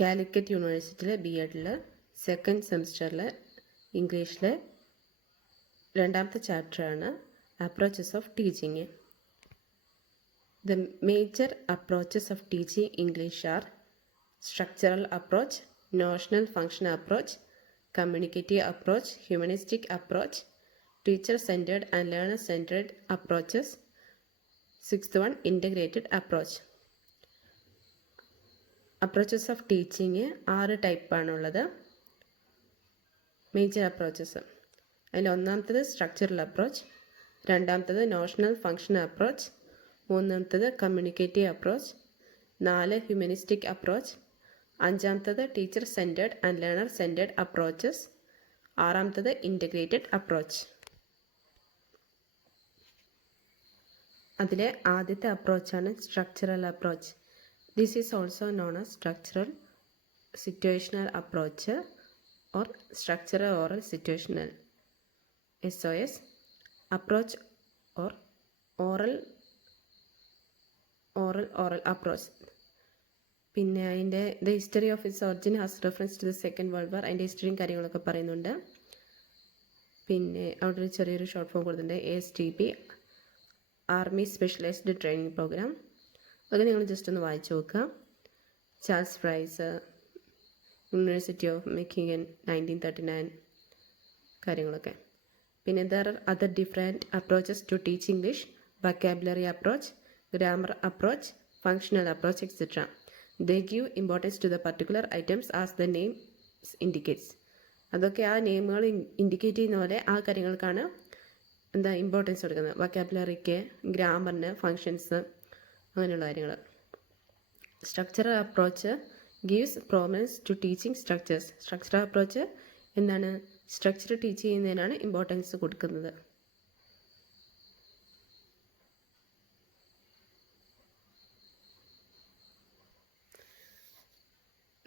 കാലിക്കറ്റ് യൂണിവേഴ്സിറ്റിയിലെ B.Edൽ സെക്കൻഡ് സെമിസ്റ്ററിൽ ഇംഗ്ലീഷിലെ രണ്ടാമത്തെ ചാപ്റ്ററാണ് approaches of teaching. The major approaches of teaching English are structural approach, notional functional approach, communicative approach, humanistic approach, teacher-centered and learner-centered approaches. Sixth one, integrated approach. Approaches of teaching 6 ടൈപ്പാണുള്ളത്. Major approaches. അതിൽ ഒന്നാമത്തത് structural approach, രണ്ടാമത്തത് notional functional approach, മൂന്നാമത്തത് communicative approach, 4 humanistic approach, അഞ്ചാമത്തത് teacher centred and learner centred approaches, ആറാമത്തത് integrated approach. അതിലെ ആദ്യത്തെ അപ്രോച്ചാണ് structural approach. This is also known as structural situational approach or structural oral situational SOS approach or oral approach. പിന്നെ അതിൻ്റെ the history of its origin has reference to the second world war. അതിൻ്റെ ഹിസ്റ്ററിയും കാര്യങ്ങളൊക്കെ പറയുന്നുണ്ട്. പിന്നെ അവിടെ ഒരു ചെറിയൊരു ഷോർട്ട് ഫോം കൊടുത്തിട്ടുണ്ട്, ASTP army specialised training program. അതൊക്കെ നിങ്ങൾ ജസ്റ്റ് ഒന്ന് വായിച്ചു നോക്കുക. Charles Price, University of Michigan 1939 കാര്യങ്ങളൊക്കെ. പിന്നെ there are other different approaches to teach English, vocabulary approach, grammar approach, functional approach etcetera. They give importance to the particular items as the names indicates. അതൊക്കെ ആ നെയിമുകൾ ഇൻഡിക്കേറ്റ് ചെയ്യുന്ന പോലെ ആ കാര്യങ്ങൾക്കാണ് ഇമ്പോർട്ടൻസ് കൊടുക്കുന്നത്. വൊക്കാബുലറിക്ക്, ഗ്രാമറിന്, ഫങ്ഷൻസ്, അങ്ങനെയുള്ള കാര്യങ്ങൾ. Structural approach gives prominence to teaching structures. Structural approach എന്താണ്? സ്ട്രക്ചർ ടീച്ച് ചെയ്യുന്നതിനാണ് ഇമ്പോർട്ടൻസ് കൊടുക്കുന്നത്.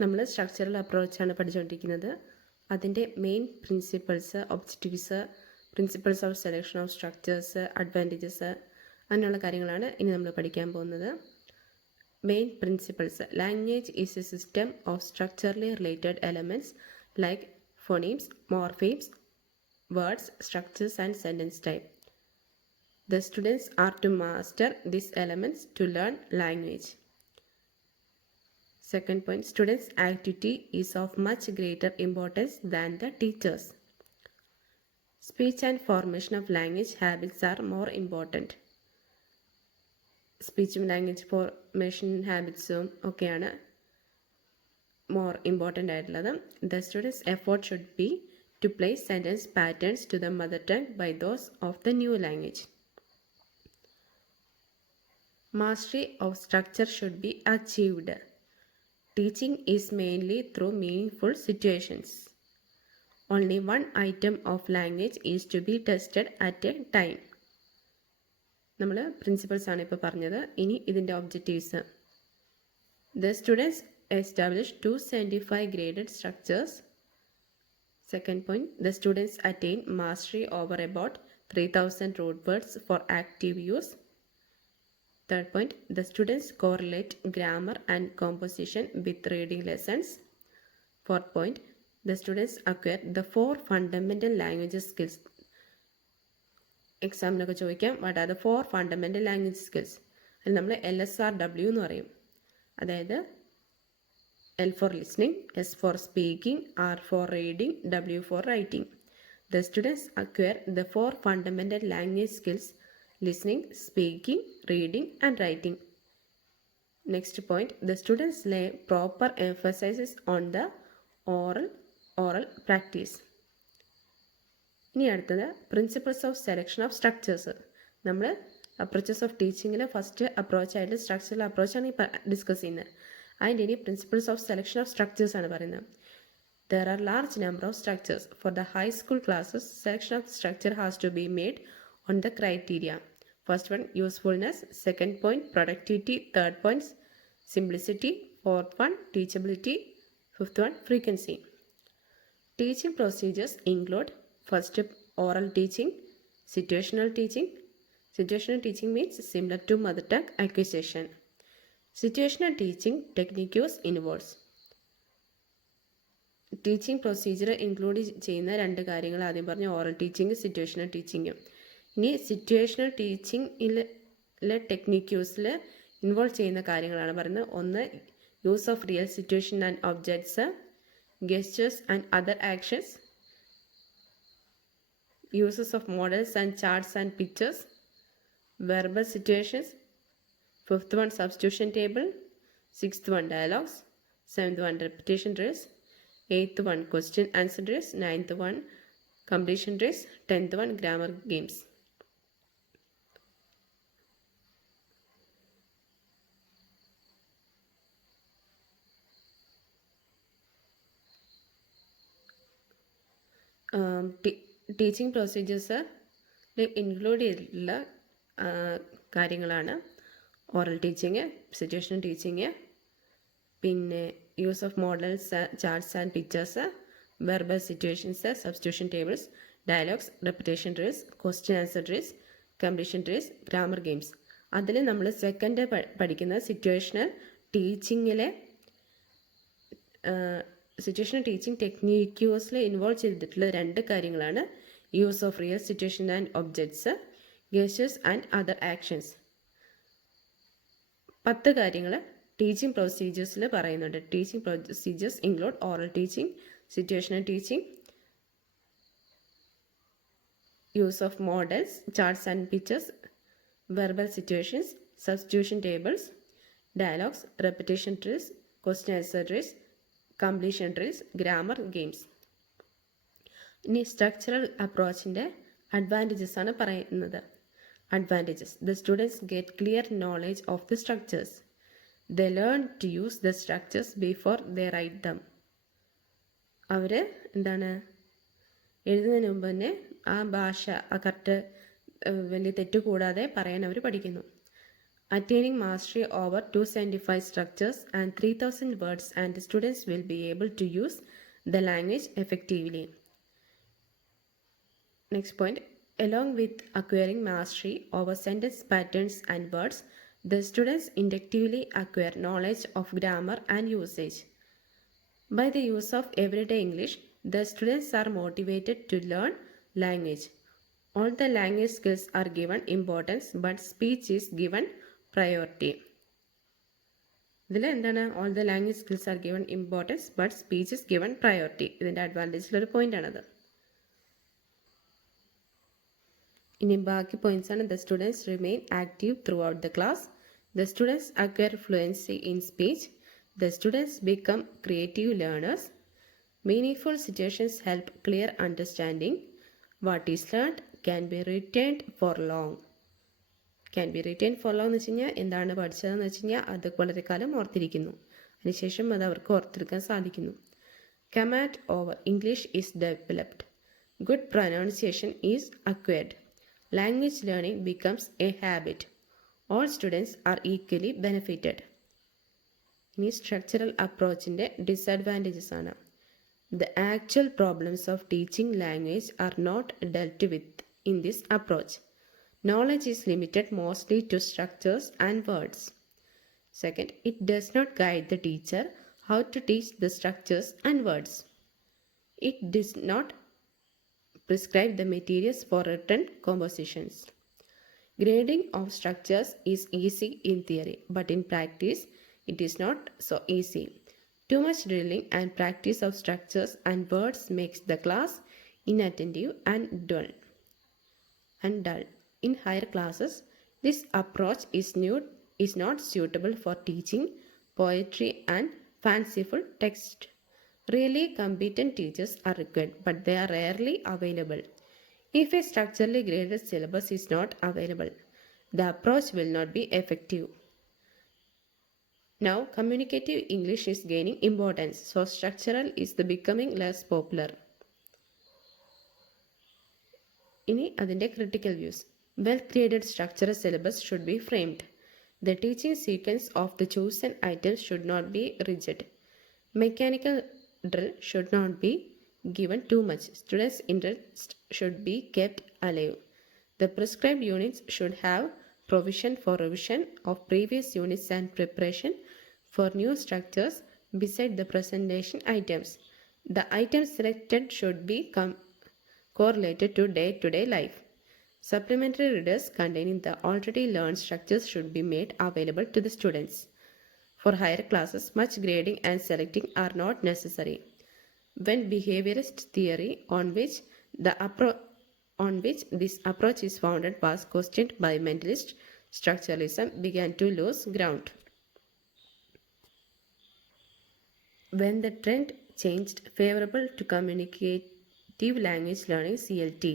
നമ്മൾ സ്ട്രക്ചറൽ അപ്രോച്ചാണ് പഠിച്ചുകൊണ്ടിരിക്കുന്നത്. അതിൻ്റെ main principles, objectives, principles of selection of structures, advantages, അങ്ങനെയുള്ള കാര്യങ്ങളാണ് ഇനി നമ്മൾ പഠിക്കാൻ പോകുന്നത്. Main principles. Language is a system of structurally related elements like phonemes, morphemes, words, structures and sentence type. The students are to master these elements to learn language. Second point, students' activity is of much greater importance than the teachers. Speech and formation of language habits are more important. സ്പീച്ചും language formation ഹാബിറ്റ്സും ഒക്കെയാണ് more important ആയിട്ടുള്ളത്. The students effort should be to place sentence patterns to the mother tongue by those of the new language. Mastery of structure should be achieved. Teaching is mainly through meaningful situations. Only one item of language is to be tested at a time. നമ്മൾ പ്രിൻസിപ്പൾസാണ് ഇപ്പോൾ പറഞ്ഞത്. ഇനി ഇതിൻ്റെ objectives. The students establish 275 graded structures. Second point, the students attain mastery over about 3000 root words for active use. Third point, the students correlate grammar and composition with reading lessons. Fourth point, the students acquire the 4 fundamental languages skills. എക്സാമിനൊക്കെ ചോദിക്കാം, what are the 4 fundamental language skills. അതിൽ നമ്മൾ LSRW എന്ന് പറയും. അതായത് L for listening, S for speaking, R for reading, W for writing. The students acquire the 4 fundamental language skills: listening, speaking, reading and writing. Next point, the students Leh proper emphasises on the oral practice. ഇനി അടുത്തത് principles of selection of structures. നമ്മൾ approaches of ടീച്ചിങ്ങിൽ ഫസ്റ്റ് അപ്രോച്ചായിട്ട് സ്ട്രക്ചറൽ അപ്രോച്ചാണ് ഇപ്പോൾ ഡിസ്കസ് ചെയ്യുന്നത്. അതിൻ്റെ ഇനി principles of selection of structures ആണ് പറയുന്നത്. There are large number of structures. For the high school classes, selection of structure has to be made on the criteria. First one, usefulness. Second point, productivity. Third point, simplicity. Fourth one, teachability. Fifth one, frequency. Teaching procedures include: first, oral teaching, situational teaching. Situational teaching means similar to mother tongue acquisition. Situational teaching techniques involves teaching procedure include ചെയ്യുന്ന 2 കാര്യങ്ങൾ ആദ്യം പറഞ്ഞു, oral teaching, situational teaching. ഇനി സിറ്റുവേഷണൽ ടീച്ചിങ്ങിലെ ടെക്നിക്യൂസിൽ ഇൻവോൾവ് ചെയ്യുന്ന കാര്യങ്ങളാണ് പറയുന്നത്. ഒന്ന്, use of real situation and objects, ഗെസ്റ്റേഴ്സ് and other actions, uses of models and charts and pictures, verbal situations. Fifth one, substitution table. Sixth one, dialogues. Seventh one, repetition drills. Eighth one, question answer drills. Ninth one, completion drills. 10th one, grammar games. Teaching procedures include ചെയ്തിട്ടുള്ള കാര്യങ്ങളാണ് oral teaching, situational teaching, പിന്നെ use of models, charts and pictures, verbal situations, substitution tables, dialogues, repetition drills, question answer drills, completion drills, grammar games. അതിൽ നമ്മൾ സെക്കൻഡ് പഠിക്കുന്ന സിറ്റുവേഷണൽ ടീച്ചിങ്ങിലെ situational teaching ടെക്നിക്യൂസിൽ ഇൻവോൾവ് ചെയ്തിട്ടുള്ള 2 കാര്യങ്ങളാണ് use of real situation and objects, ഗെസ്റ്റേഴ്സ് and other actions. 10 കാര്യങ്ങൾ ടീച്ചിങ് പ്രൊസീജിയേഴ്സിൽ പറയുന്നുണ്ട്. Teaching procedures include oral teaching, situational teaching, use of models, charts and pictures, verbal situations, substitution tables, dialogues, repetition drills, question answer drills, completion drills, grammar games. ഇനി structural അപ്രോച്ചിൻ്റെ അഡ്വാൻറ്റേജസ് ആണ് പറയുന്നത്. Advantages: the students get clear knowledge of the structures. They learn to use the structures before they write them. അവർ എഴുതുന്നതിന് മുമ്പ് തന്നെ ആ ഭാഷ കറക്റ്റ് വലിയ തെറ്റ് കൂടാതെ പറയാൻ അവർ പഠിക്കുന്നു. Attaining mastery over 275 structures and 3000 words, and the students will be able to use the language effectively. Next point, along with acquiring mastery over sentence patterns and words, the students inductively acquire knowledge of grammar and usage. By the use of everyday English, the students are motivated to learn language. All the language skills are given importance, but speech is given priority. ഇതിൽ എന്താണ്, all the language skills are given importance but speech is given priority. ഇതിൻ്റെ അഡ്വാൻറ്റേജിലൊരു പോയിൻ്റാണത്. ഇനി ബാക്കി points ആണ്. The students remain active throughout the class. The students acquire fluency in speech. The students become creative learners. Meaningful situations help clear understanding. What is learned can be retained for long. Can be retain for long എന്ന് വെച്ച് കഴിഞ്ഞാൽ എന്താണ് പഠിച്ചതെന്ന് വെച്ച് കഴിഞ്ഞാൽ അത് വളരെ കാലം ഓർത്തിരിക്കുന്നു, അതിനുശേഷം അത് അവർക്ക് ഓർത്തെടുക്കാൻ സാധിക്കുന്നു. Command over English is developed. Good pronunciation is acquired. Language learning becomes a habit. All students are equally benefited. ഇനി സ്ട്രക്ചറൽ അപ്രോച്ചിൻ്റെ ഡിസഡ്വാൻറ്റേജസ് ആണ്. The actual problems of teaching language are not dealt with in this approach. Knowledge is limited mostly to structures and words. Second, it does not guide the teacher how to teach the structures and words. It does not prescribe the materials for written compositions. Grading of structures is easy in theory, but in practice, it is not so easy. Too much drilling and practice of structures and words makes the class inattentive and dull. In higher classes, this approach is not suitable for teaching poetry and fanciful text. Really competent teachers are required, but they are rarely available. If a structurally graded syllabus is not available, the approach will not be effective. Now, communicative English is gaining importance, so structural is becoming less popular. ഇനി അതിൻ്റെ critical views. Well-created structural syllabus should be framed. The teaching sequence of the chosen items should not be rigid. Mechanical drill should not be given too much. Students' interest should be kept alive. The prescribed units should have provision for revision of previous units and preparation for new structures beside the presentation items. The items selected should be correlated to day-to-day life. Supplementary readers containing the already learned structures should be made available to the students. For higher classes, much grading and selecting are not necessary. When behaviorist theory on which this approach is founded was questioned by mentalist structuralism began to lose ground. When the trend changed favorable to communicative language learning CLT.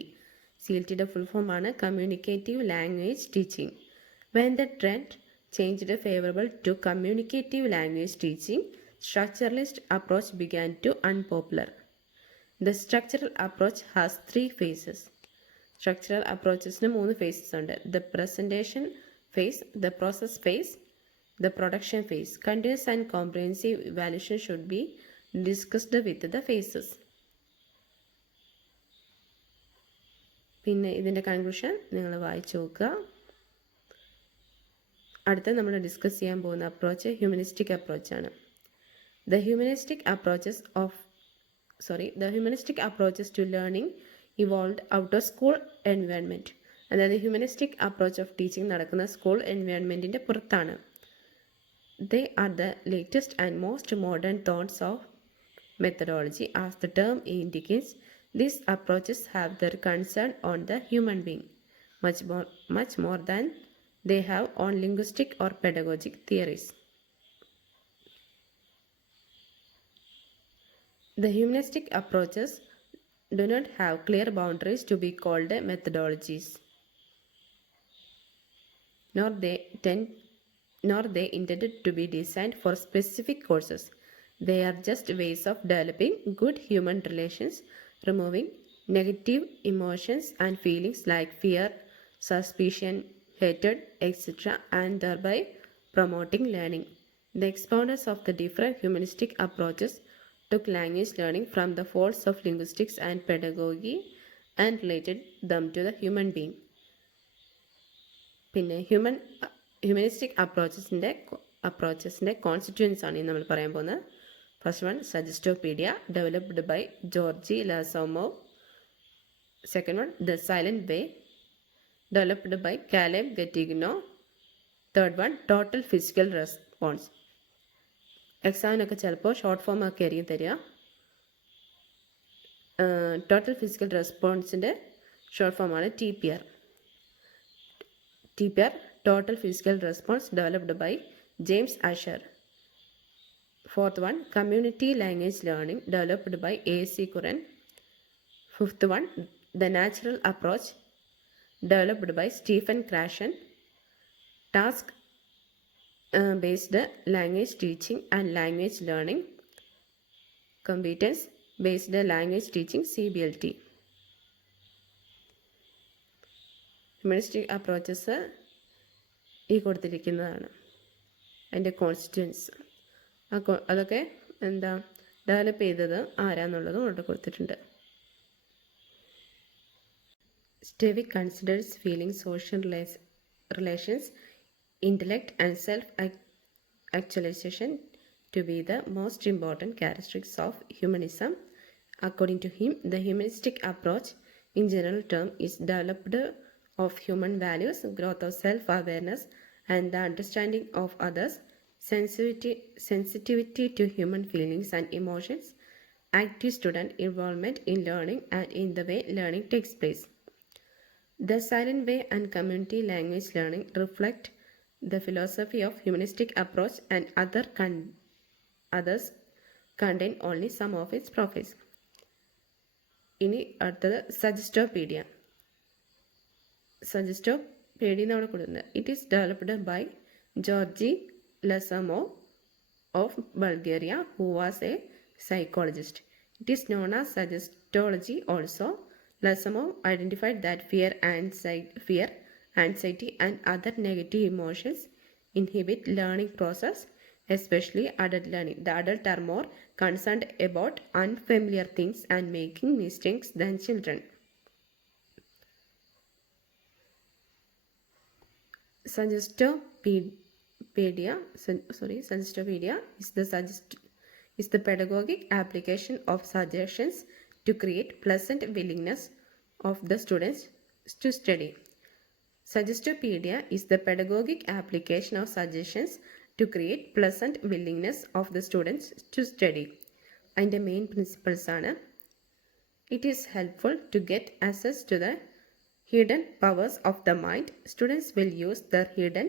CLTയുടെ full form ആണ് Communicative Language Teaching. When the trend changed favorable to communicative language teaching, structuralist approach began to unpopular. The structural approach has three phases. Structural approachesന് മൂന്ന് phases ഉണ്ട്. The presentation phase, the process phase, the production phase. Continuous and comprehensive evaluation should be discussed with the phases. പിന്നെ ഇതിൻ്റെ കൺക്ലൂഷൻ നിങ്ങൾ വായിച്ചു നോക്കുക. അടുത്ത നമ്മൾ ഡിസ്കസ് ചെയ്യാൻ പോകുന്ന അപ്രോച്ച് ഹ്യൂമനിസ്റ്റിക് അപ്രോച്ചാണ്. The humanistic approaches to learning evolved out of school environment. അതായത് ഹ്യൂമനിസ്റ്റിക് അപ്രോച്ച് ഓഫ് ടീച്ചിങ് നടക്കുന്ന സ്കൂൾ എൻവയോൺമെൻറ്റിൻ്റെ പുറത്താണ്. They are the latest and most modern thoughts of methodology. As the term indicates, these approaches have their concern on the human being much more than they have on linguistic or pedagogic theories. The humanistic approaches do not have clear boundaries to be called methodologies, nor they intended to be designed for specific courses. They are just ways of developing good human relations, removing negative emotions and feelings like fear, suspicion, hatred, etc., and thereby promoting learning. The expounders of the different humanistic approaches took language learning from the folds of linguistics and pedagogy and related them to the human being. പിന്നെ humanistic അപ്രോച്ചസിൻ്റെ constituents ആണ് നമ്മൾ പറയാൻ പോകുന്നത്. First one suggestopedia developed by Georgi Lozanov. Second one the silent way developed by Caleb Gattegno. Third one total physical response. എക്സാമിനൊക്കെ ചിലപ്പോൾ short form ഒക്കെ ആയിരിക്കും തരിക. ടോട്ടൽ ഫിസിക്കൽ റെസ്പോൺസിൻ്റെ ഷോർട്ട് ഫോമാണ് TPR. Total Physical Response, developed by James Asher. Fourth one, Community Language Learning, developed by A.C. Curran. Fifth one, The Natural Approach, developed by Stephen Krashen. Task-based language teaching and language learning. Competence-based language teaching, CBLT. Humanistic approaches ഈ കൊടുത്തിരിക്കുന്നതാണ് അതിൻ്റെ കോൺസ്റ്റിറ്റ്യൂൻസ്. അതൊക്കെ ഡെവലപ്പ് ചെയ്തത് ആരാന്നുള്ളതും ഇവിടെ കൊടുത്തിട്ടുണ്ട്. Stevick considers feeling, social relations, intellect and self actualization to be the most important characteristics of humanism. According to him, the humanistic approach in general term is developed of human values, growth of self-awareness and the understanding of others, sensitivity to human feelings and emotions, active student involvement in learning and in the way learning takes place. The silent way and community language learning reflect the philosophy of humanistic approach, and others contain only some of its profits. ഇനി അടുത്തത് suggestopedia. നമ്മൾ കൊടുക്കുന്നത് it is developed by Georgi Lozanov of Bulgaria, who was a psychologist. It is known as suggestology also. Lozanov identified that fear, anxiety and other negative emotions inhibit learning process, especially adult learning. The adults are more concerned about unfamiliar things and making mistakes than children. Suggestopedia is is the pedagogic application of suggestions to create pleasant willingness of the students to study. Suggestopedia is the pedagogic application of suggestions to create pleasant willingness of the students to study. And the main principles are: it is helpful to get access to the hidden powers of the mind. Students will use their hidden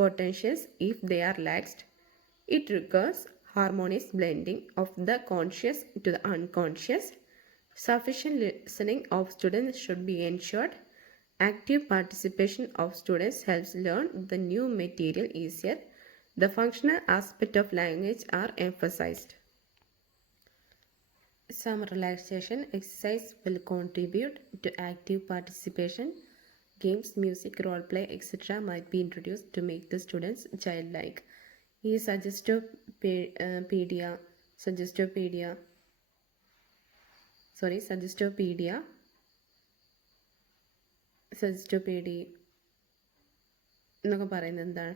potentials if they are laxed. It requires harmonious blending of the conscious to the unconscious. Sufficient listening of students should be ensured. Active participation of students helps learn the new material easier. The functional aspect of language are emphasized. Some relaxation exercise will contribute to active participation. Games, music, role play, etc. might be introduced to make the students childlike. ഈ സജസ്റ്റോപീഡിയ എന്നൊക്കെ പറയുന്നത് എന്താണ്?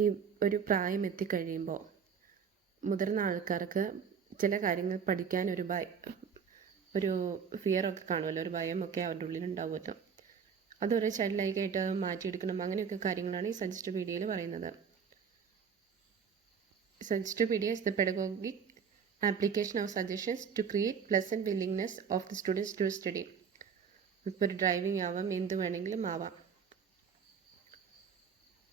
ഈ ഒരു പ്രായം എത്തിക്കഴിയുമ്പോൾ മുതിർന്ന ആൾക്കാർക്ക് ചില കാര്യങ്ങൾ പഠിക്കാൻ ഒരു ഫിയറൊക്കെ കാണുമല്ലോ, ഒരു ഭയമൊക്കെ അവരുടെ ഉള്ളിലുണ്ടാവുമല്ലോ. അതൊരു ചൈൽഡ് ലൈക്കായിട്ട് മാറ്റിയെടുക്കണം. അങ്ങനെയൊക്കെ കാര്യങ്ങളാണ് ഈ സജസ്റ്റോപീഡിയയിൽ പറയുന്നത്. Suggestopedia is the pedagogic application of suggestions to create pleasant willingness of the students to study. ഇപ്പോൾ ഡ്രൈവിംഗ് ആവാം, എന്ത് വേണമെങ്കിലും ആവാം.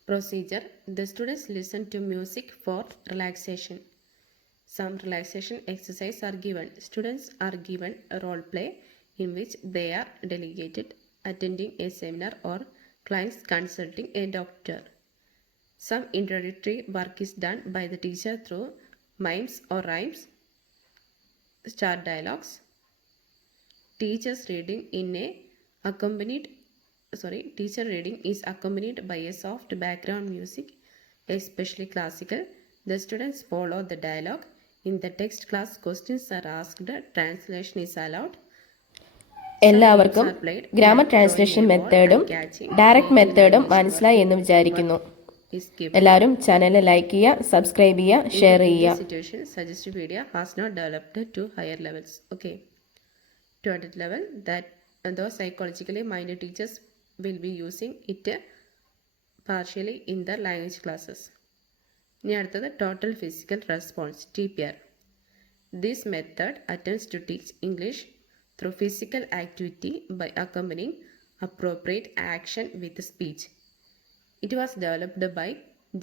Procedure: the students listen to music for relaxation. Some relaxation exercises are given. Students are given a role play in which they are delegated attending a seminar or clients consulting a doctor. Some introductory work is done by the teacher through mimes or rhymes, start dialogues. Teacher reading is accompanied by a soft background music, especially classical. The students follow the dialogue. In the text class, questions are asked. Translation is allowed. എല്ലാവർക്കും grammar translation മെത്തേഡും ഡയറക്റ്റ് മെത്തേഡും മനസ്സിലായി എന്ന് വിചാരിക്കുന്നു. എല്ലാവരും channel like ചെയ്യുക, സബ്സ്ക്രൈബ് ചെയ്യുക, ഷെയർ ചെയ്യുക. Situation, Suggestopedia has not developed to higher levels. Okay, to adult level, that those psychologically minded teachers will be using it partially in their language classes. ഇനി അടുത്തത് total physical response, TPR. This method attempts to teach English through physical activity by accompanying appropriate action with speech. It was developed by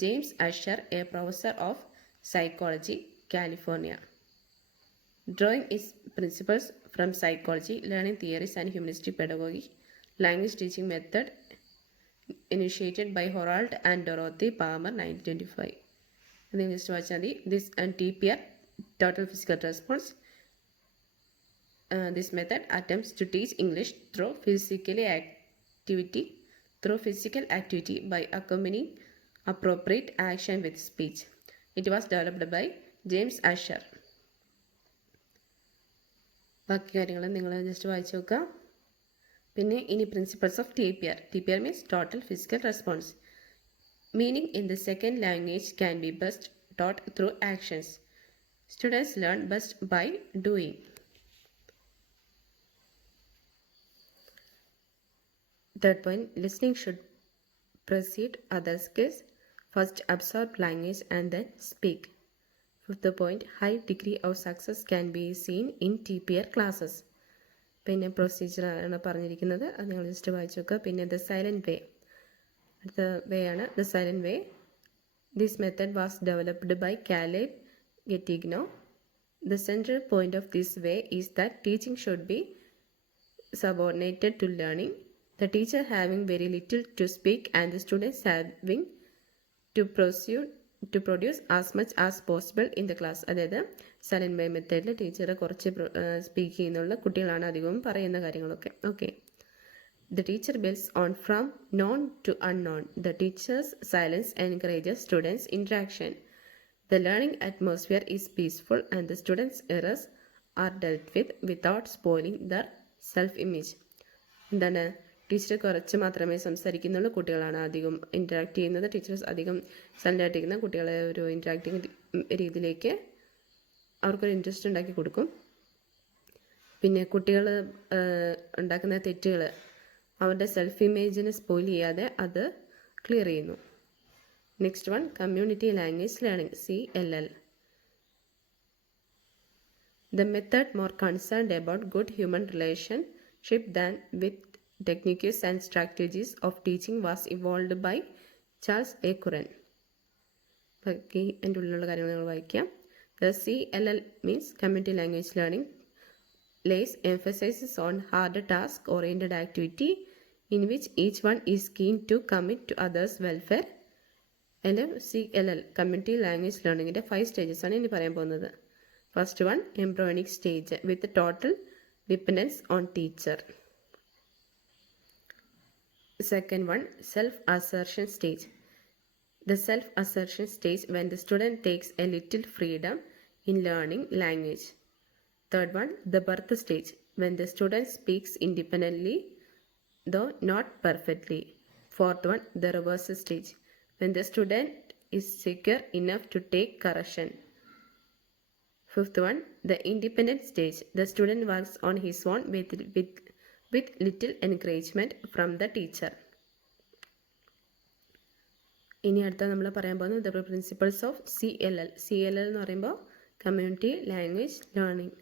James Usher, a professor of psychology, California. Drawing its principles from psychology, learning theories, and humanistic pedagogy, language teaching method initiated by Harold and Dorothy Palmer, 1925. Just watch this TPR, total physical response. This method attempts to teach English through physical activity by accompanying appropriate action with speech. It was developed by James Usher. ബാക്കി കാര്യങ്ങൾ നിങ്ങൾ ജസ്റ്റ് വായിച്ചു നോക്കുക. പിന്നെ ഇനി principles of TPR means total physical response. Meaning in the second language can be best taught through actions. Students learn best by doing. Third point, listening should precede other skills. First absorb language and then speak. Fifth point, high degree of success can be seen in TPR classes. പിന്നെ പ്രൊസീജിയർ ആണ് പറഞ്ഞിരിക്കുന്നത്, അത് നിങ്ങൾ ജസ്റ്റ് വായിച്ചു നോക്കുക. പിന്നെ the silent വേ, അടുത്ത way ആണ് the silent way. This method was developed by Caleb Gattegno. The central point of this way is that teaching should be subordinated to learning. The teacher having very little to speak and the students having to produce as much as possible in the class. അതായത് സൈലൻറ്റ് വേ മെത്തേഡിൽ ടീച്ചർ കുറച്ച് സ്പീക്ക് ചെയ്യുന്നുള്ള കുട്ടികളാണ് അധികവും പറയുന്ന കാര്യങ്ങളൊക്കെ. Okay, the teacher builds on from known to unknown. The teacher's silence encourages students' interaction. The learning atmosphere is peaceful and the students' errors are dealt with without spoiling their self-image. എന്താണ്, ടീച്ചർ കുറച്ച് മാത്രമേ സംസാരിക്കുന്നുള്ളൂ, കുട്ടികളാണ് അധികം ഇൻറ്ററാക്ട് ചെയ്യുന്നത്. ടീച്ചേഴ്സ് അധികം സൈലൻ്റായിട്ടിരിക്കുന്ന കുട്ടികളെ ഒരു ഇൻറ്ററാക്റ്റിംഗ് രീതിയിലേക്ക് അവർക്കൊരു ഇൻട്രസ്റ്റ് ഉണ്ടാക്കി കൊടുക്കും. പിന്നെ കുട്ടികൾ ഉണ്ടാക്കുന്ന തെറ്റുകൾ അവരുടെ സെൽഫ് ഇമേജിനെ സ്പോയിൽ ചെയ്യാതെ അത് ക്ലിയർ ചെയ്യുന്നു. Next one, community language learning, CLL. The method more concerned about good human relationship than with techniques and strategies of teaching was evolved by Charles A. Curran. ബാക്കി എൻ്റെ ഉള്ളിലുള്ള കാര്യങ്ങൾ നിങ്ങൾ വായിക്കാം. The CLL means Community Language Learning lays emphasis on hard task-oriented activity in which each one is keen to commit to others' welfare. അതിൻ്റെ CLL community language ലേണിങ്ങിൻ്റെ 5 സ്റ്റേജസ് ആണ് ഇനി പറയാൻ പോകുന്നത്. First one, embryonic stage with total dependence on teacher. Second one, self assertion stage. The self-assertion stage when the student takes a little freedom in learning language. Third one, the birth stage when the student speaks independently though not perfectly. Fourth one, the reverse stage when the student is secure enough to take correction. Fifth one, the independent stage. The student works on his own with little encouragement from the teacher. ഇനി അടുത്ത നമ്മൾ പറയാൻ പോകുന്നത് the principles of CLL. CLL എന്ന് പറയുമ്പോൾ community language learning.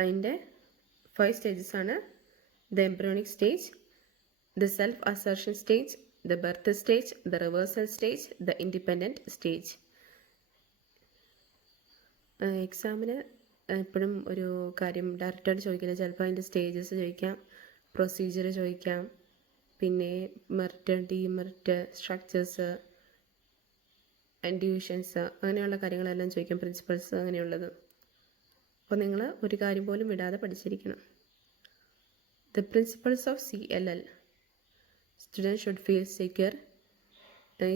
അതിൻ്റെ 5 സ്റ്റേജസ് ആണ്. The embryonic stage, the self assertion stage, the birth stage, the reversal stage, the independent stage. എക്സാമിന് എപ്പോഴും ഒരു കാര്യം ഡയറക്റ്റായിട്ട് ചോദിക്കില്ല. ചിലപ്പോൾ അതിൻ്റെ സ്റ്റേജസ് ചോദിക്കാം, പ്രൊസീജിയർ ചോദിക്കാം, പിന്നെ മെറിറ്റ്, ഡിമെറിറ്റ്, സ്ട്രക്ചേഴ്സ്, ഡിവിഷൻസ്, അങ്ങനെയുള്ള കാര്യങ്ങളെല്ലാം ചോദിക്കാം, പ്രിൻസിപ്പൾസ് അങ്ങനെയുള്ളത്. അപ്പോൾ നിങ്ങൾ ഒരു കാര്യം പോലും വിടാതെ പഠിച്ചിരിക്കണം. The principles of CLL. Student should feel secure,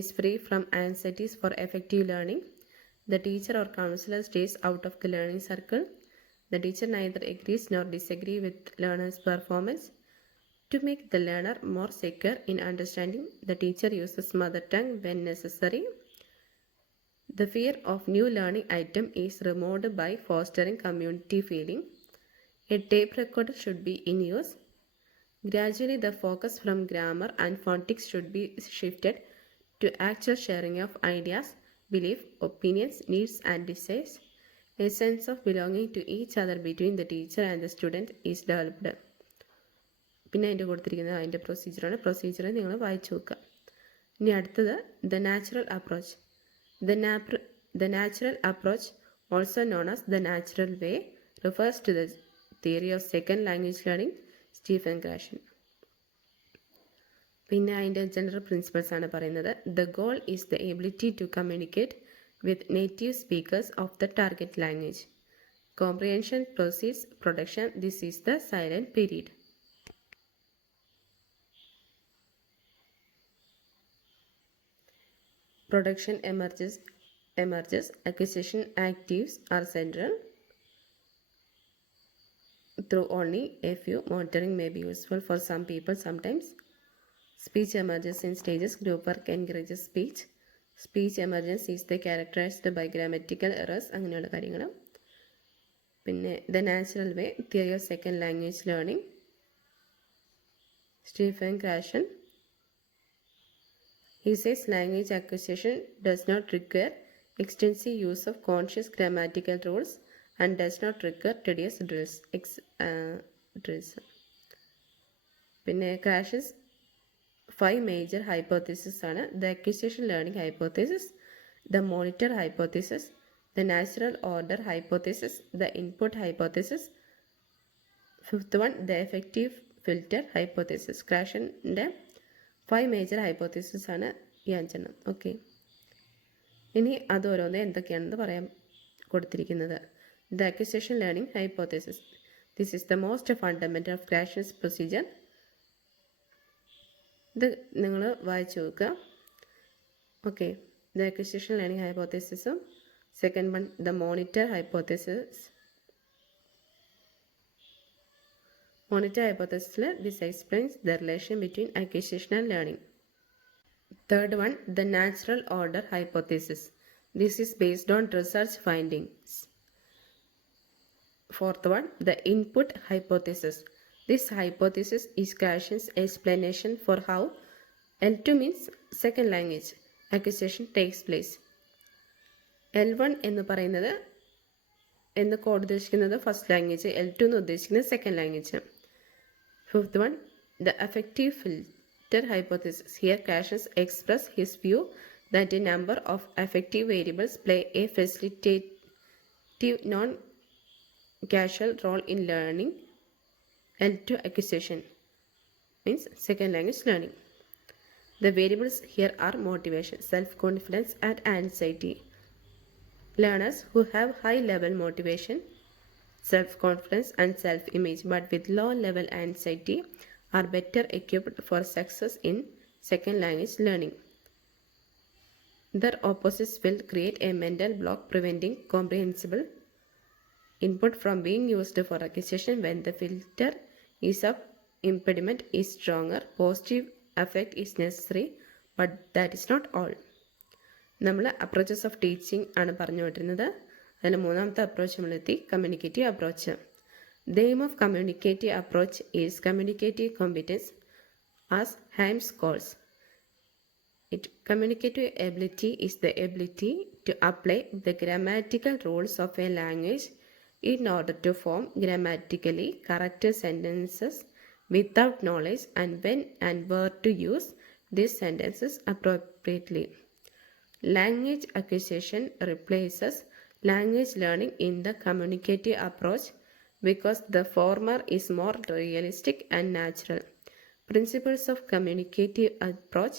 is free from anxieties for effective learning. The teacher or counselor stays out of the learning circle. The teacher neither agrees nor disagrees with learner's performance. To make the learner more secure in understanding, the teacher uses mother tongue when necessary. The fear of new learning item is removed by fostering community feeling. A tape recorder should be in use. Gradually, the focus from grammar and phonetics should be shifted to actual sharing of ideas, belief, opinions, needs and desires. A sense of belonging to each other between the teacher and the student is developed. പിന്നെ അതിൻ്റെ കൊടുത്തിരിക്കുന്നത് അതിൻ്റെ പ്രൊസീജിയറാണ്. പ്രൊസീജിയർ നിങ്ങൾ വായിച്ചു നോക്കുക. ഇനി അടുത്തത് the natural approach. The natural approach, also known as the natural way, refers to the theory of second language learning, Stephen Krashen. പിന്നെ അതിൻ്റെ ജനറൽ പ്രിൻസിപ്പിൾസ് ആണ് പറയുന്നത്. The goal is the ability to communicate with native speakers of the target language. Comprehension proceeds production. This is the silent period. Production emerges. Acquisition actives are central. Through only a few, monitoring may be useful for some people sometimes. Speech emerges in stages. Group work encourages speech. Speech emergence is the characterized by grammatical errors. അങ്ങനെയുള്ള കാര്യങ്ങൾ. പിന്നെ the natural way, theory of second language learning, Stephen Krashen. He says language acquisition does not require extensive use of conscious grammatical rules and does not require tedious drills. പിന്നെ Krashen's 5 major hypothesis ആണ്. The acquisition learning hypothesis, the monitor hypothesis, the natural order hypothesis, the input hypothesis. Fifth one, the effective filter hypothesis. ക്രാഷൻ്റെ 5 major hypothesis ആണ് ഈ 5. Okay, ഇനി അതോരോന്ന് എന്തൊക്കെയാണെന്ന് പറയാൻ കൊടുത്തിരിക്കുന്നത്. The acquisition learning hypothesis. This is the most fundamental of Krashen's procedure. ഇത് നിങ്ങൾ വായിച്ചു നോക്കുക. ഓക്കെ, ദ അക്വിസിഷൻ ലേണിംഗ് ഹൈപ്പോത്തസിസും. Second one, the monitor hypothesis. Monitor hypothesis, this explains the relation between acquisition and learning. Third one, the natural order hypothesis. This is based on research findings. Fourth one, the input hypothesis. This hypothesis is Gaussian's explanation for how L2 means second language acquisition takes place. L1 എന്ന് പറയുന്നത് എന്ന് കോഡ് ഉദ്ദേശിക്കുന്നത് first language, L2 എന്ന് ഉദ്ദേശിക്കുന്നത് second language. Fifth one, the affective filter hypothesis. Here Gaussian express his view that a number of affective variables play a facilitative non-causal role in learning L2 acquisition, means second language learning. The variables here are motivation, self-confidence and anxiety. Learners who have high-level motivation, self-confidence and self-image but with low-level anxiety are better equipped for success in second language learning. Their opposites will create a mental block preventing comprehensible input from being used for acquisition. When the filter is of impediment is stronger, positive effect is necessary, but that is not all. നമ്മൾ approaches of teaching ആണ് പറഞ്ഞുകൊണ്ടിരുന്നത്. അതിൽ മൂന്നാമത്തെ approach നമ്മളെത്തി, communicative approach. The aim of communicative approach is communicative competence as Hymes calls it. Communicative ability is the ability to apply the grammatical rules of a language in order to form grammatically correct sentences without knowledge and when and where to use these sentences appropriately. Language acquisition replaces language learning in the communicative approach because the former is more realistic and natural. Principles of communicative approach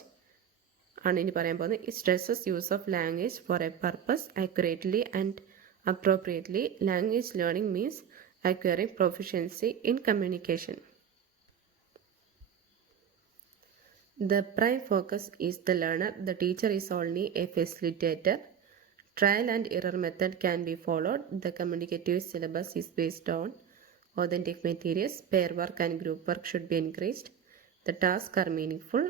ആണ് ഇനി പറയാൻ പോകുന്നത്. It stresses use of language for a purpose accurately and appropriately. Language learning means acquiring proficiency in communication. The prime focus is the learner. The teacher is only a facilitator. Trial and error method can be followed. The communicative syllabus is based on authentic materials. Pair work and group work should be encouraged. The tasks are meaningful.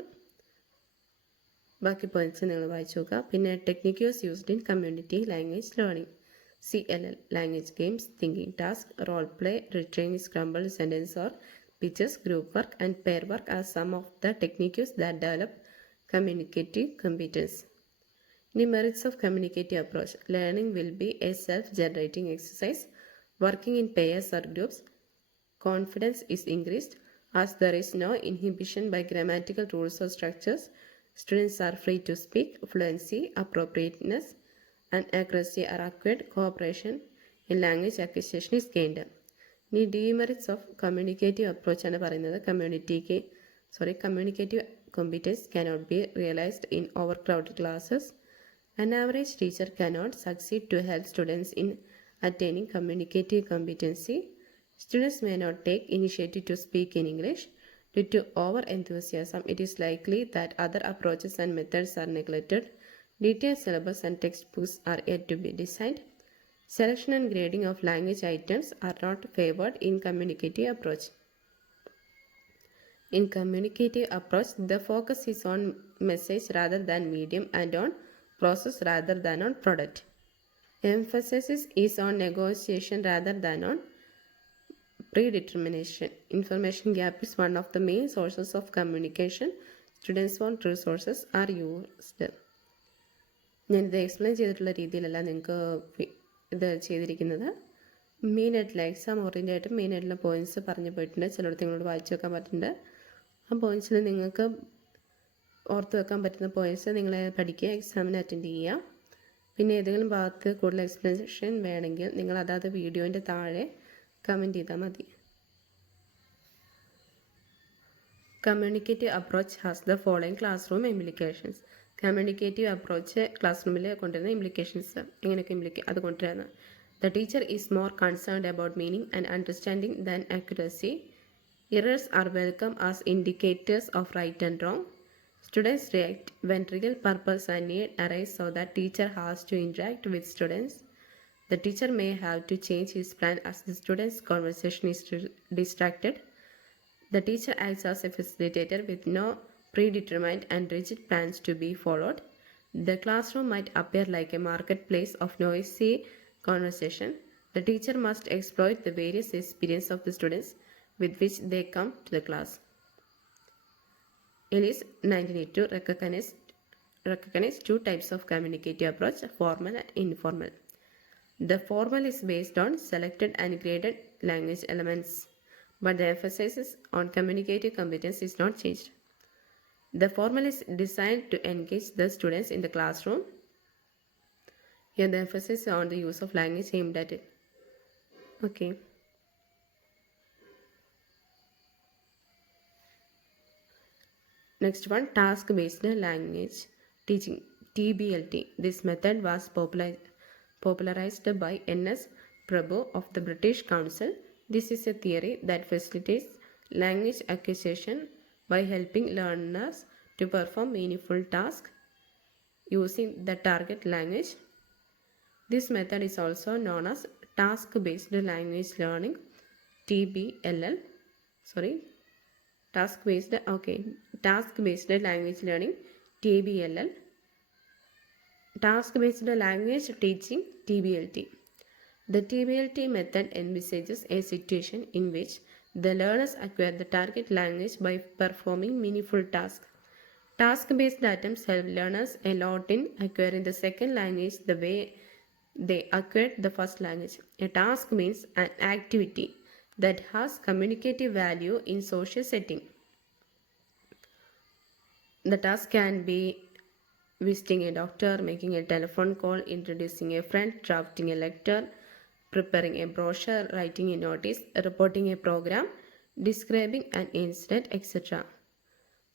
ബാക്കി പോയിന്റ്സ് നിങ്ങൾ വായിച്ചു നോക്കുക. പിന്നെ techniques used in community language learning. CLL, language games, thinking task, role play, retraining scrambled sentence or pitches, group work and pair work are some of the techniques that develop communicative competence. The merits of communicative approach. Learning will be a self-generating exercise. Working in pairs or groups, confidence is increased as there is no inhibition by grammatical rules or structures. Students are free to speak. Fluency, appropriateness and accuracy are acquired. Cooperation in language acquisition is gained. ഇനി demerits of communicative approach ആണ് പറയുന്നത്. Communicative competence cannot be realized in overcrowded classes. An average teacher cannot succeed to help students in attaining communicative competency. Students may not take initiative to speak in English due to over enthusiasm. It is likely that other approaches and methods are neglected. Detailed syllabus and textbooks are yet to be designed. Selection and grading of language items are not favored in communicative approach. In communicative approach, the focus is on message rather than medium and on process rather than on product. Emphasis is on negotiation rather than on predetermination. Information gap is one of the main sources of communication. Students want resources are used. ഞാനിത് എക്സ്പ്ലെയിൻ ചെയ്തിട്ടുള്ള രീതിയിലല്ല നിങ്ങൾക്ക് ഇത് ചെയ്തിരിക്കുന്നത്. മെയിനായിട്ടുള്ള എക്സാം ഓറിയൻറ്റായിട്ട് മെയിനായിട്ടുള്ള പോയിൻറ്റ്സ് പറഞ്ഞു പോയിട്ടുണ്ട്. ചിലയിടത്ത് നിങ്ങളോട് വായിച്ചു വെക്കാൻ പറ്റുന്നുണ്ട്. ആ പോയിൻറ്റ്സിൽ നിങ്ങൾക്ക് ഓർത്ത് വെക്കാൻ പറ്റുന്ന പോയിൻറ്റ്സ് നിങ്ങൾ പഠിക്കുക, എക്സാമിന് അറ്റൻഡ് ചെയ്യുക. പിന്നെ ഏതെങ്കിലും ഭാഗത്ത് കൂടുതൽ എക്സ്പ്ലനേഷൻ വേണമെങ്കിൽ നിങ്ങൾ അതാത് വീഡിയോൻ്റെ താഴെ കമൻറ്റ് ചെയ്താൽ മതി. Communicative approach has the following classroom implications. Communicative approach class റൂമിൽ കൊണ്ടുവരുന്ന ഇംപ്ലിക്കേഷൻസ് എങ്ങനെയൊക്കെ അത് കൊണ്ടുവരുന്ന. The teacher is more concerned about meaning and understanding than accuracy. Errors are welcome as indicators of right and wrong. Students react when real purpose and need arise, so that teacher has to interact with students. The teacher may have to change his plan as the student's conversation is distracted. The teacher acts as a facilitator with no predetermined and rigid plans to be followed. The classroom might appear like a marketplace of noisy conversation. The teacher must exploit the various experiences of the students with which they come to the class. Ellis 1982 recognized two types of communicative approach, formal and informal. The formal is based on selected and graded language elements, but the emphasis on communicative competence is not changed. The formal is designed to engage the students in the classroom. Here the emphasis is on the use of language aimed at it. Okay. Next one, task-based language teaching, TBLT. This method was popularized by N.S. Prabhu of the British Council. This is a theory that facilitates language acquisition by helping learners to perform meaningful tasks using the target language. This method is also known as task-based language learning, TBLL. Task-based language learning, TBLL. Task-based language teaching, TBLT. The TBLT method envisages a situation in which the learners acquire the target language by performing meaningful tasks. Task-based attempts help learners a lot in acquiring the second language the way they acquired the first language. A task means an activity that has communicative value in social setting. The task can be visiting a doctor, making a telephone call, introducing a friend, drafting a letter, preparing a brochure, writing a notice, reporting a program, describing an incident, etc.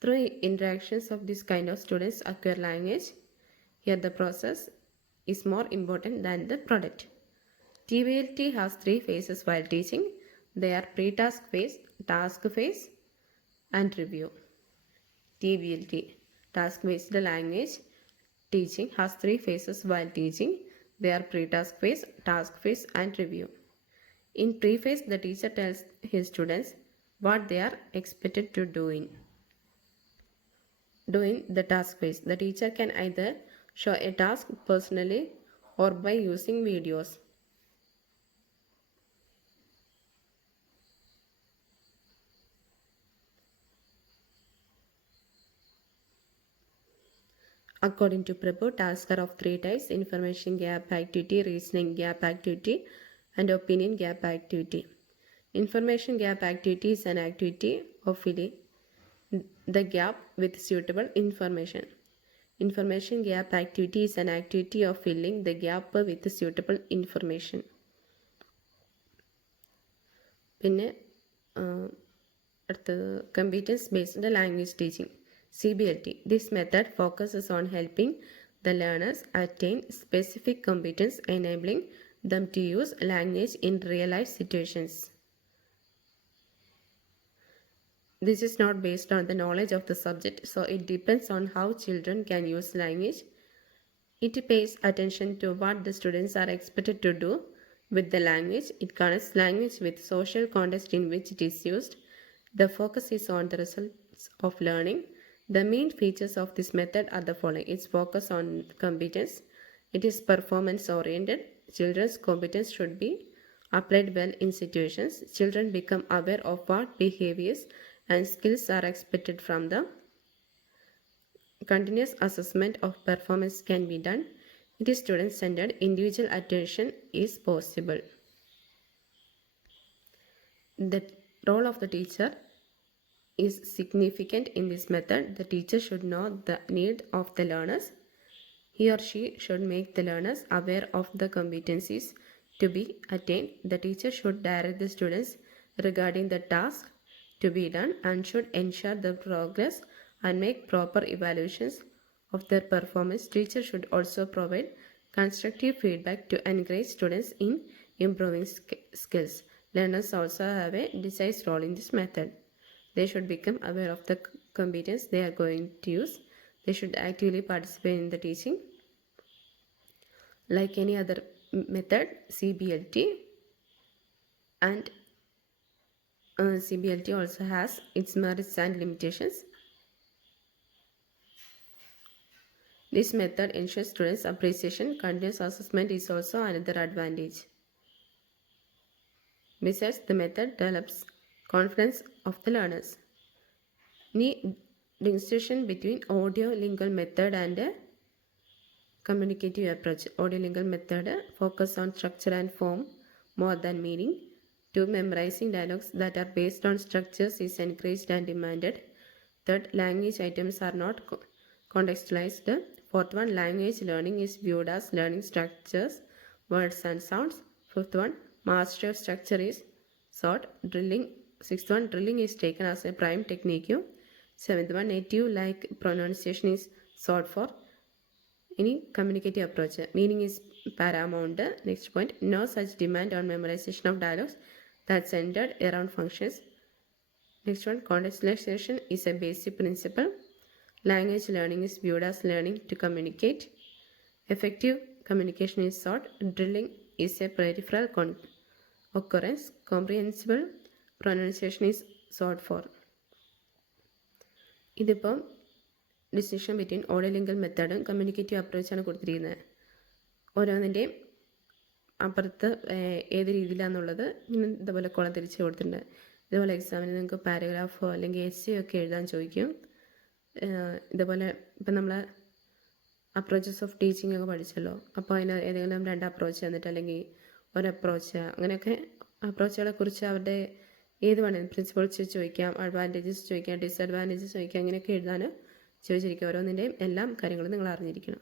Through interactions of this kind of students acquire language. Here the process is more important than the product. TBLT has three phases while teaching. They are pre-task phase, task phase, and review. TBLT, task-based language teaching, has three phases while teaching. They are pre-task phase, task phase, and review. In pre-phase, the teacher tells his students what they are expected to do in. During the task phase, the teacher can either show a task personally or by using videos. According to Prabhu, tasks are of three types: information gap activity, reasoning gap activity, and opinion gap activity. Information gap activity is an activity of filling the gap with suitable information. Information gap activity is an activity of filling the gap with suitable information. പിന്നെ അടുത്തത് competence based language teaching, CBLT. This method focuses on helping the learners attain specific competence, enabling them to use language in real life situations. This is not based on the knowledge of the subject, so it depends on how children can use language. It pays attention to what the students are expected to do with the language. It connects language with social context in which it is used. The focus is on the results of learning. The main features of this method are the following. Its focus on competence. It is performance oriented. Children's competence should be applied well in situations. Children become aware of what behaviors and skills are expected from them. Continuous assessment of performance can be done. It is student-centered. Individual attention is possible. The role of the teacher is significant in this method. The teacher should know the need of the learners. He or she should make the learners aware of the competencies to be attained. The teacher should direct the students regarding the task to be done and should ensure the progress and make proper evaluations of their performance. Teacher should also provide constructive feedback to encourage students in improving skills. Learners also have a decisive role in this method. They should become aware of the competence they are going to use. They should actively participate in the teaching. Like any other method, CBLT and CBLT also has its merits and limitations. This method ensures students' appreciation. Continuous assessment is also another advantage. Besides, the method develops confidence of the learners. The distinction between audio-lingual method and communicative approach. Audio-lingual method focus on structure and form more than meaning. 2. Memorizing dialogues that are based on structures is encouraged and demanded. 3. Language items are not contextualized. 4th one, language learning is viewed as learning structures, words and sounds. 5th one, mastery of structure is sought. Drilling. 6th one, drilling is taken as a prime technique. 7th one, native like pronunciation is sought for. Any communicative approach, meaning is paramount. Next point, no such demand on memorization of dialogues that's centered around functions. Next one, contextualization is a basic principle. Language learning is viewed as learning to communicate. Effective communication is sought. Drilling is a peripheral occurrence. Comprehensible pronunciation is sought for. ഇതിപ്പം decision between ഓഡിയോലിംഗൽ മെത്തേഡും കമ്മ്യൂണിക്കേറ്റീവ് അപ്രോച്ചാണ് കൊടുത്തിരിക്കുന്നത്. ഓരോന്നിൻ്റെയും അപ്പുറത്ത് ഏത് രീതിയിലാണെന്നുള്ളത് ഇങ്ങനെ ഇതുപോലെ കോളം തിരിച്ച് കൊടുത്തിട്ടുണ്ട്. ഇതുപോലെ എക്സാമിന് നിങ്ങൾക്ക് പാരഗ്രാഫോ അല്ലെങ്കിൽ എസ്സേ ഒക്കെ എഴുതാൻ ചോദിക്കും. ഇതുപോലെ ഇപ്പം നമ്മൾ അപ്രോച്ചസ് ഓഫ് ടീച്ചിങ് ഒക്കെ പഠിച്ചല്ലോ. അപ്പോൾ അതിന് ഏതെങ്കിലും 2 അപ്രോച്ച് തന്നിട്ട് അല്ലെങ്കിൽ ഒരു അപ്രോച്ച്, അങ്ങനെയൊക്കെ അപ്രോച്ചുകളെ കുറിച്ച് അവരുടെ ഏത് വേണമെങ്കിലും പ്രിൻസിപ്പിൾസ് ചോദിക്കാം, അഡ്വാൻറ്റേജസ് ചോദിക്കാം, ഡിസഡ്വാൻറ്റേജസ് ചോദിക്കാം, അങ്ങനെയൊക്കെ എഴുതാൻ ചോദിച്ചിരിക്കും. ഓരോന്നിൻ്റെയും എല്ലാം കാര്യങ്ങളും നിങ്ങൾ അറിഞ്ഞിരിക്കണം.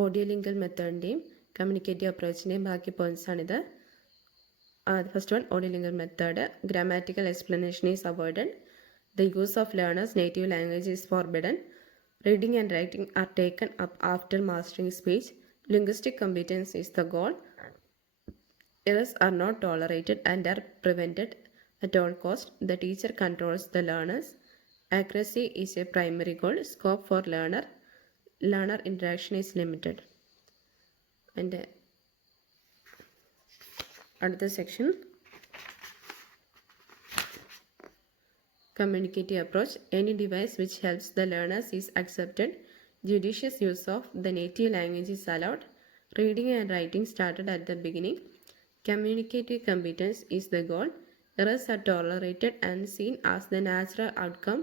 ഓഡിയോലിംഗൽ മെത്തേഡിൻ്റെയും കമ്മ്യൂണിക്കേറ്റീവ് അപ്രോച്ചിൻ്റെയും ബാക്കി പോയിൻറ്റ്സാണിത്. First one, audiolingual method. Grammatical explanation is avoided. The use of learners' native language is forbidden. Reading and writing are taken up after mastering speech. Linguistic competence is the goal. Errors are not tolerated and are prevented at all costs. The teacher controls the learners. Accuracy is a primary goal. Scope for learner interaction is limited. And another section, communicative approach. Any device which helps the learners is accepted. Judicious use of the native language is allowed. Reading and writing started at the beginning. Communicative competence is the goal. Errors are tolerated and seen as the natural outcome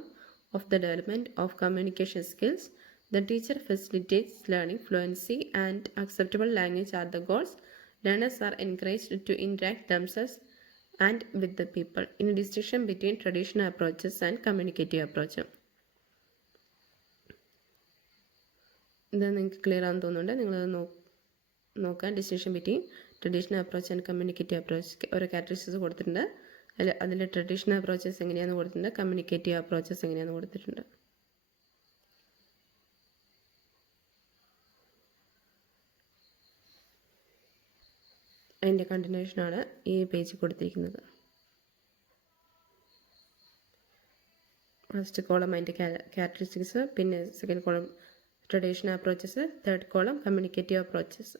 of the development of communication skills. The teacher facilitates learning. Fluency and acceptable language are the goals. Learners are encouraged to interact themselves and with the people. In a distinction between traditional approaches and communicative approach. ഇത് നിങ്ങൾക്ക് ക്ലിയർ ആണെന്ന് തോന്നുന്നുണ്ട്. നിങ്ങളത് നോക്കാം. Distinction between traditional approach and communicative approach ഓരോ കാറ്റഗറീസ് കൊടുത്തിട്ടുണ്ട്. അതിൽ traditional approaches എങ്ങനെയാണെന്ന് കൊടുത്തിട്ടുണ്ട്, കമ്മ്യൂണിക്കേറ്റീവ് അപ്രോച്ചസ് എങ്ങനെയാണെന്ന് കൊടുത്തിട്ടുണ്ട്. അതിൻ്റെ കണ്ടിന്യൂഷനാണ് ഈ പേജ് കൊടുത്തിരിക്കുന്നത്. ഫസ്റ്റ് കോളം അതിൻ്റെ ക്യാരക്ടറിസ്റ്റിക്സ്, പിന്നെ second column traditional approaches, third column communicative approaches.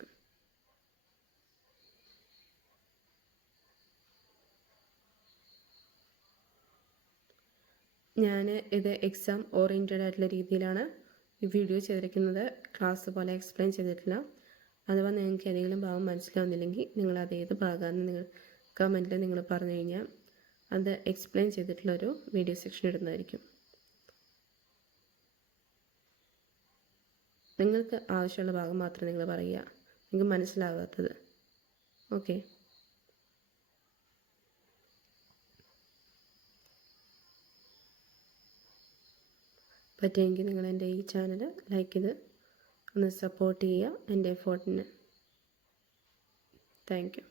ഞാൻ ഇത് എക്സാം ഓറിയൻറ്റഡ് ആയിട്ടുള്ള രീതിയിലാണ് ഈ വീഡിയോ ചെയ്തിരിക്കുന്നത്. ക്ലാസ് പോലെ എക്സ്പ്ലെയിൻ ചെയ്തിട്ടില്ല. അഥവാ നിങ്ങൾക്ക് ഏതെങ്കിലും ഭാഗം മനസ്സിലാവുന്നില്ലെങ്കിൽ നിങ്ങൾ അത് ഏത് ഭാഗമാണെന്ന് നിങ്ങൾ കമൻറ്റിൽ നിങ്ങൾ പറഞ്ഞു കഴിഞ്ഞാൽ അത് എക്സ്പ്ലെയിൻ ചെയ്തിട്ടുള്ളൊരു വീഡിയോ സെക്ഷൻ ഇടുന്നതായിരിക്കും. നിങ്ങൾക്ക് ആവശ്യമുള്ള ഭാഗം മാത്രം നിങ്ങൾ പറയുക, നിങ്ങൾക്ക് മനസ്സിലാകാത്തത്. ഓക്കെ, പറ്റുമെങ്കിൽ നിങ്ങൾ എൻ്റെ ഈ ചാനൽ ലൈക്ക് ചെയ്ത് ഒന്ന് സപ്പോർട്ട് ചെയ്യുക എൻ്റെ എഫേർട്ടിന്. Thank you.